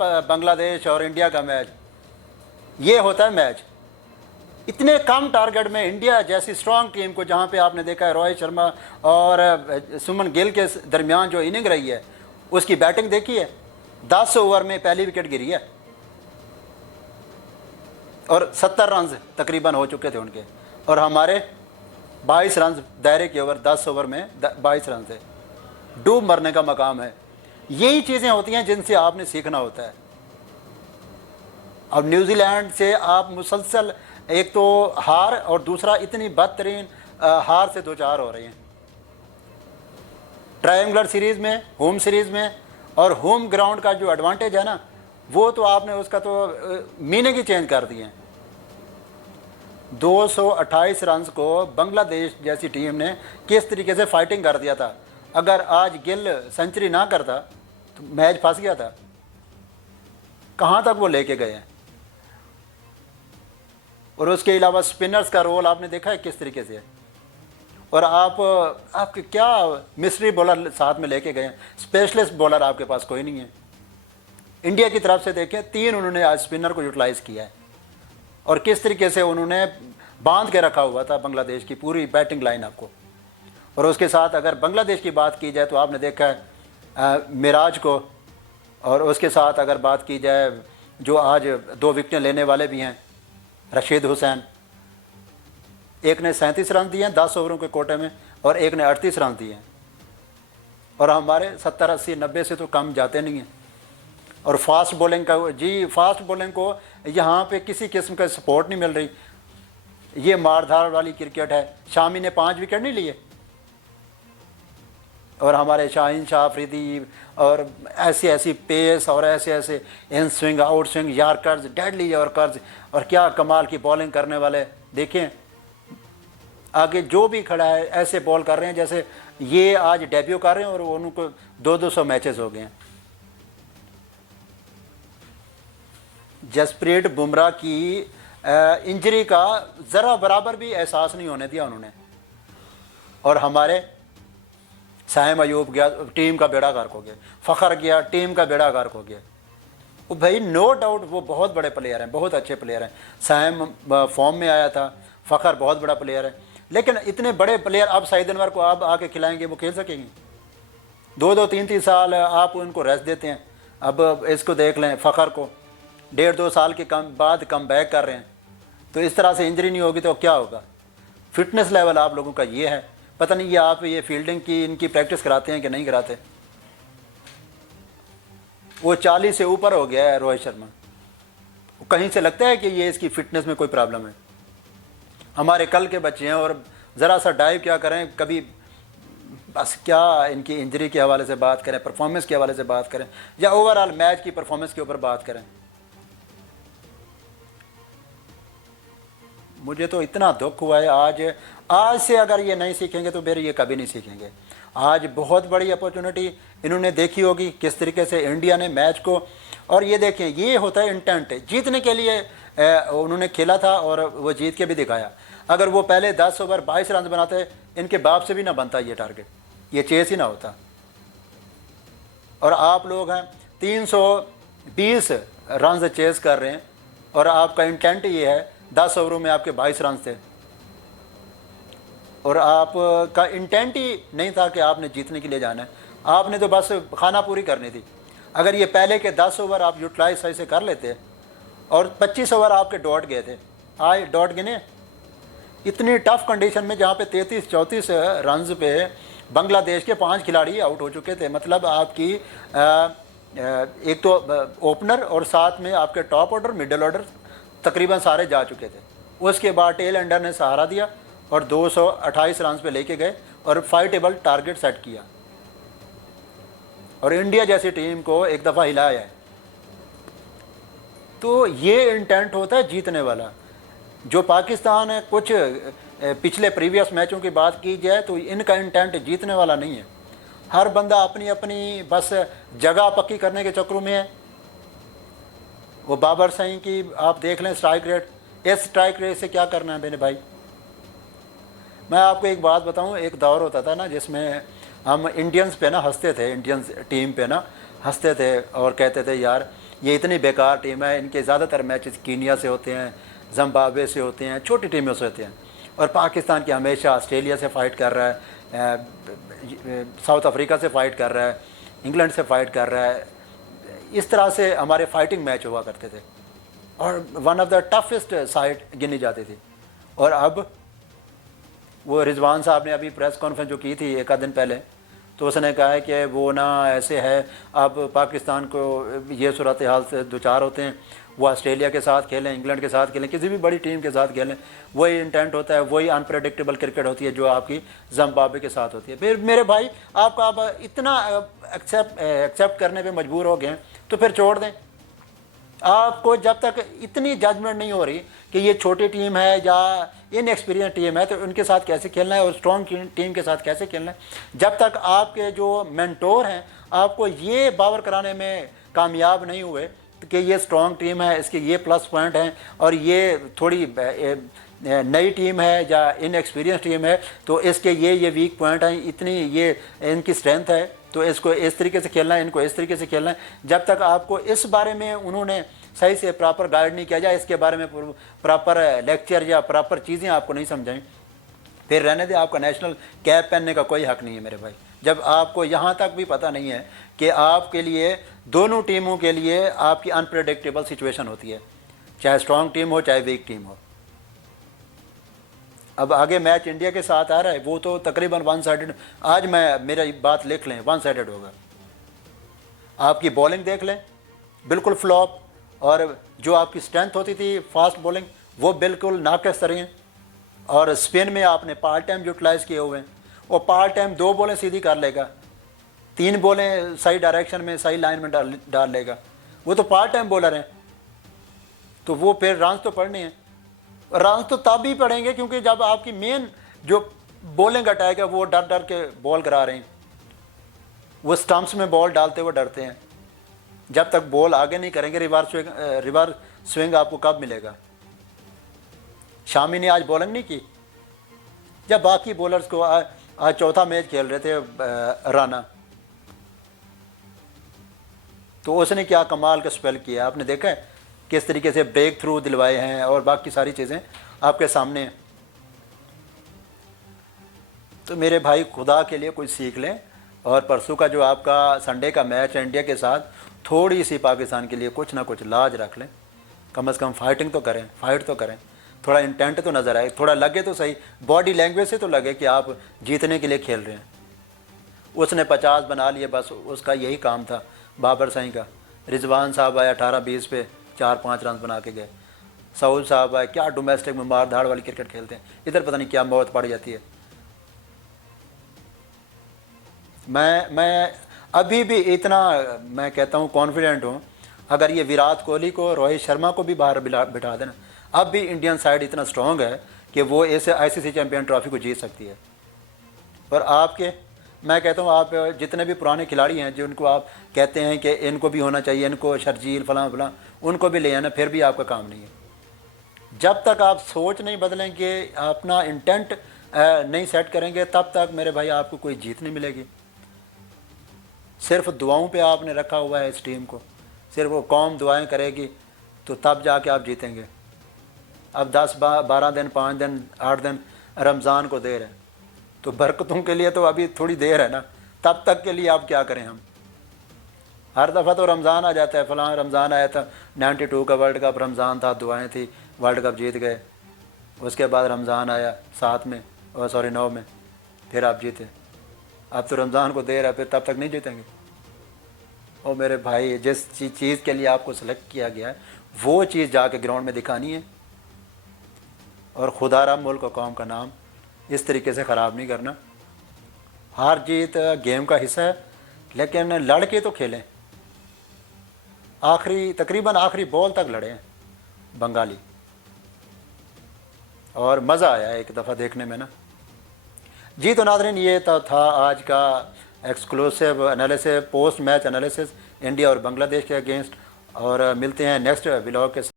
बांग्लादेश और इंडिया का मैच, ये होता है मैच। इतने कम टारगेट में इंडिया जैसी स्ट्रांग टीम को, जहाँ पे आपने देखा है रोहित शर्मा और सुमन गिल के दरमियान जो इनिंग रही है, उसकी बैटिंग देखी है। 10 ओवर में पहली विकेट गिरी है और 70 रन तकरीबन हो चुके थे उनके, और हमारे 22 रन दायरे के ओवर 10 ओवर में 22 रन थे। डूब मरने का मकाम है। यही चीज़ें होती हैं जिनसे आपने सीखना होता है। अब न्यूजीलैंड से आप मुसलसल एक तो हार और दूसरा इतनी बदतरीन हार से दो चार हो रही हैं। ट्रायंगुलर सीरीज़ में, होम सीरीज़ में, और होम ग्राउंड का जो एडवांटेज है ना, वो तो आपने उसका तो मीनिंग ही चेंज कर दिए। 228 रन को बांग्लादेश जैसी टीम ने किस तरीके से फाइटिंग कर दिया था। अगर आज गिल सेंचुरी ना करता तो मैच फंस गया था। कहाँ तक वो लेके गए हैं। और उसके अलावा स्पिनर्स का रोल आपने देखा है किस तरीके से है। और आपके क्या मिस्ट्री बॉलर साथ में लेके गए हैं। स्पेशलिस्ट बॉलर आपके पास कोई नहीं है। इंडिया की तरफ से देखें, 3 उन्होंने आज स्पिनर को यूटिलाइज़ किया है, और किस तरीके से उन्होंने बांध के रखा हुआ था बांग्लादेश की पूरी बैटिंग लाइन आपको। और उसके साथ अगर बांग्लादेश की बात की जाए तो आपने देखा है मिराज को, और उसके साथ अगर बात की जाए जो आज 2 विकेटें लेने वाले भी हैं, रशीद हुसैन, एक ने 37 रन दिए हैं 10 ओवरों के कोटे में, और एक ने 38 रन दिए हैं। और हमारे 70, 80, 90 से तो कम जाते नहीं हैं। और फास्ट बॉलिंग का फास्ट बॉलिंग को यहाँ पे किसी किस्म का सपोर्ट नहीं मिल रही। ये मारधार वाली क्रिकेट है। शामी ने 5 विकेट नहीं लिए, और हमारे शाहीन शाह अफरीदी और ऐसी पेस और ऐसे inswing, outswing, yorkers, deadly yorkers, और क्या कमाल की बॉलिंग करने वाले। देखें आगे जो भी खड़ा है ऐसे बॉल कर रहे हैं जैसे ये आज डेब्यू कर रहे हैं, और उनको 200 मैचेस हो गए हैं। जसप्रीत बुमराह की इंजरी का ज़रा बराबर भी एहसास नहीं होने दिया उन्होंने। और हमारे साइम अयूब गया, टीम का बेड़ा गर्क हो गया। फ़खर गया, टीम का बेड़ा गर्क हो गया। वो भाई नो डाउट वो बहुत बड़े प्लेयर हैं, बहुत अच्छे प्लेयर हैं। साइम फॉर्म में आया था, फ़खर बहुत बड़ा प्लेयर है, लेकिन इतने बड़े प्लेयर अब सईद अनवर को आप आके खिलाएंगे, वो खेल सकेंगे? 2-2, 3-3 साल आप उनको रेस्ट देते हैं। अब इसको देख लें, फ़खर को 1.5-2 साल के बाद कम बैक कर रहे हैं। तो इस तरह से इंजरी नहीं होगी तो क्या होगा? फिटनेस लेवल आप लोगों का ये है। पता नहीं ये आप ये फील्डिंग की इनकी प्रैक्टिस कराते हैं कि नहीं कराते। वो 40 से ऊपर हो गया है रोहित शर्मा। कहीं से लगता है कि ये इसकी फिटनेस में कोई प्रॉब्लम है? हमारे कल के बच्चे हैं, और ज़रा सा डाइव क्या करें कभी, बस क्या इनकी इंजरी के हवाले से बात करें, परफॉर्मेंस के हवाले से बात करें, या ओवरऑल मैच की परफॉर्मेंस के ऊपर बात करें। मुझे तो इतना दुख हुआ है आज से अगर ये नहीं सीखेंगे तो फिर ये कभी नहीं सीखेंगे। आज बहुत बड़ी अपॉर्चुनिटी इन्होंने देखी होगी किस तरीके से इंडिया ने मैच को, और ये देखें ये होता है इंटेंट, जीतने के लिए उन्होंने खेला था और वो जीत के भी दिखाया। अगर वो पहले 10 ओवर 22 रन बनाते, इनके बाप से भी ना बनता ये टारगेट, ये चेस ही ना होता। और आप लोग हैं 320 रन चेस कर रहे हैं, और आपका इंटेंट ये है 10 ओवरों में आपके 22 रन थे, और आपका इंटेंट ही नहीं था कि आपने जीतने के लिए जाना है। आपने तो बस खाना पूरी करनी थी। अगर ये पहले के 10 ओवर आप यूटिलाइज सही से कर लेते, और 25 ओवर आपके डॉट गए थे, आए डॉट गिने इतनी टफ कंडीशन में जहाँ पे 33-34 रन पे बांग्लादेश के 5 खिलाड़ी आउट हो चुके थे। मतलब आपकी एक तो ओपनर और साथ में आपके टॉप ऑर्डर, मिडल ऑर्डर तकरीबन सारे जा चुके थे। उसके बाद टेल एंडर ने सहारा दिया और 228 रन पे लेके गए और फाइटेबल टारगेट सेट किया, और इंडिया जैसी टीम को एक दफ़ा हिलाया है। तो ये इंटेंट होता है जीतने वाला। जो पाकिस्तान है, कुछ पिछले प्रीवियस मैचों की बात की जाए तो इनका इंटेंट जीतने वाला नहीं है। हर बंदा अपनी अपनी बस जगह पक्की करने के चक्रों में है। वो बाबर सईद की आप देख लें स्ट्राइक रेट, इस स्ट्राइक रेट से क्या करना है मेरे भाई। मैं आपको एक बात बताऊं, एक दौर होता था ना जिसमें हम इंडियंस पे ना हंसते थे, इंडियंस टीम पे ना हंसते थे और कहते थे यार ये इतनी बेकार टीम है, इनके ज़्यादातर मैचेस कीनिया से होते हैं, जिम्बाब्वे से होते हैं, छोटी टीमों से होते हैं। और पाकिस्तान की हमेशा ऑस्ट्रेलिया से फ़ाइट कर रहा है, साउथ अफ्रीका से फ़ाइट कर रहा है, इंग्लैंड से फ़ाइट कर रहा है। इस तरह से हमारे फाइटिंग मैच हुआ करते थे और one of the toughest side गिनी जाती थी। और अब वो रिजवान साहब ने अभी प्रेस कॉन्फ्रेंस जो की थी एक आध दिन पहले, तो उसने कहा है कि वो ना ऐसे है, अब पाकिस्तान को ये सूरत हाल से दो चार होते हैं, वो ऑस्ट्रेलिया के साथ खेलें, इंग्लैंड के साथ खेलें, किसी भी बड़ी टीम के साथ खेलें, वही इंटेंट होता है, वही अनप्रेडिक्टेबल क्रिकेट होती है जो आपकी जिम्बाब्वे के साथ होती है। फिर मेरे भाई आपको आप इतना एक्सेप्ट करने पे मजबूर हो गए तो फिर छोड़ दें। आपको जब तक इतनी जजमेंट नहीं हो रही कि ये छोटी टीम है या इनएक्सपीरियंस टीम है तो उनके साथ कैसे खेलना है और स्ट्रॉन्ग टीम के साथ कैसे खेलना है, जब तक आपके जो मेंटोर हैं आपको ये बावर कराने में कामयाब नहीं हुए कि ये स्ट्रॉन्ग टीम है, इसके ये प्लस पॉइंट हैं और ये थोड़ी नई टीम है या इनएक्सपीरियंस टीम है तो इसके ये वीक पॉइंट हैं, इतनी ये इनकी स्ट्रेंथ है, तो इसको इस तरीके से खेलना है, इनको इस तरीके से खेलना है। जब तक आपको इस बारे में उन्होंने सही से प्रॉपर गाइड नहीं किया जाए, इसके बारे में प्रॉपर लेक्चर या प्रॉपर चीज़ें आपको नहीं समझाएं, फिर रहने दे। आपका नेशनल कैप पहनने का कोई हक़ नहीं है मेरे भाई, जब आपको यहाँ तक भी पता नहीं है कि आपके लिए दोनों टीमों के लिए आपकी अनप्रेडिक्टेबल सिचुएशन होती है, चाहे स्ट्रॉन्ग टीम हो चाहे वीक टीम हो। अब आगे मैच इंडिया के साथ आ रहा है, वो तो तकरीबन वन साइडेड, आज मैं मेरा बात लिख लें, वन साइडेड होगा। आपकी बॉलिंग देख लें, बिल्कुल फ्लॉप, और जो आपकी स्ट्रेंथ होती थी फास्ट बॉलिंग वो बिल्कुल नाकस रही हैं। और स्पिन में आपने पार्ट टाइम यूटिलाइज़ किए हुए हैं, और पार्ट टाइम 2 बॉलें सीधी कर लेगा, 3 बॉलें सही डायरेक्शन में सही लाइन में डाल लेगा, वो तो पार्ट टाइम बॉलर हैं। तो वो फिर रन तो पड़ने हैं, रन तो तब भी पड़ेंगे क्योंकि जब आपकी मेन जो बॉलिंग अटैक है वो डर डर के बॉल करा रहे हैं, वो स्टंप्स में बॉल डालते हुए डरते हैं। जब तक बॉल आगे नहीं करेंगे रिवर्स स्विंग आपको कब मिलेगा। शामी ने आज बॉलिंग नहीं की, जब बाकी बॉलर्स को आज चौथा मैच खेल रहे थे राना, तो उसने क्या कमाल का स्पेल किया, आपने देखा है किस तरीके से ब्रेक थ्रू दिलवाए हैं और बाकी सारी चीज़ें आपके सामने हैं। तो मेरे भाई खुदा के लिए कुछ सीख लें, और परसों का जो आपका संडे का मैच है इंडिया के साथ, थोड़ी सी पाकिस्तान के लिए कुछ ना कुछ लाज रख लें, कम से कम फाइटिंग तो करें, फाइट तो करें, थोड़ा इंटेंट तो नज़र आए, थोड़ा लगे तो सही, बॉडी लैंग्वेज से तो लगे कि आप जीतने के लिए खेल रहे हैं। उसने 50 बना लिए, बस उसका यही काम था बाबर साईं का। रिजवान साहब आए 18-20 पे 4-5 रन बना के गए। सऊद साहब आए, क्या डोमेस्टिक में मार धाड़ वाली क्रिकेट खेलते हैं, इधर पता नहीं क्या मौत पड़ जाती है। मैं अभी भी इतना मैं कहता हूँ कॉन्फिडेंट हूँ, अगर ये विराट कोहली को, रोहित शर्मा को भी बाहर बिठा देना, अब भी इंडियन साइड इतना स्ट्रॉन्ग है कि वो ऐसे आईसीसी चैम्पियन ट्रॉफी को जीत सकती है। और आपके, मैं कहता हूँ आप जितने भी पुराने खिलाड़ी हैं जिनको आप कहते हैं कि इनको भी होना चाहिए, इनको शर्जील फलां फलां, उनको भी ले आना, फिर भी आपका काम नहीं है। जब तक आप सोच नहीं बदलेंगे, अपना इंटेंट नहीं सेट करेंगे, तब तक मेरे भाई आपको कोई जीत नहीं मिलेगी। सिर्फ दुआओं पे आपने रखा हुआ है इस टीम को, सिर्फ वो कौम दुआएं करेगी तो तब जाके आप जीतेंगे। अब 10-12 दिन, 5 दिन, 8 दिन रमज़ान को देर है, तो बरकतों के लिए तो अभी थोड़ी देर है ना, तब तक के लिए आप क्या करें। हम हर दफ़ा तो रमज़ान आ जाता है, फ़लाँ रमज़ान आया था, 92 का वर्ल्ड कप रमज़ान था, दुआएं थी, वर्ल्ड कप जीत गए। उसके बाद रमज़ान आया 7 में, और सॉरी 9 में, फिर आप जीते। अब तो रमज़ान को देर है, फिर तब तक नहीं जीतेंगे। और मेरे भाई जिस चीज़ के लिए आपको सेलेक्ट किया गया है वो चीज़ जाके ग्राउंड में दिखानी है, और खुदारा मुल्क और कौम का नाम इस तरीके से ख़राब नहीं करना। हार जीत गेम का हिस्सा है, लेकिन लड़के तो खेलें। तकरीबन आखिरी बॉल तक लड़े हैं बंगाली, और मज़ा आया एक दफ़ा देखने में ना जी। तो नाज़रीन, ये तो था आज का exclusive analysis, post match analysis India और बांग्लादेश के अगेंस्ट, और मिलते हैं नेक्स्ट व्लॉग के साथ।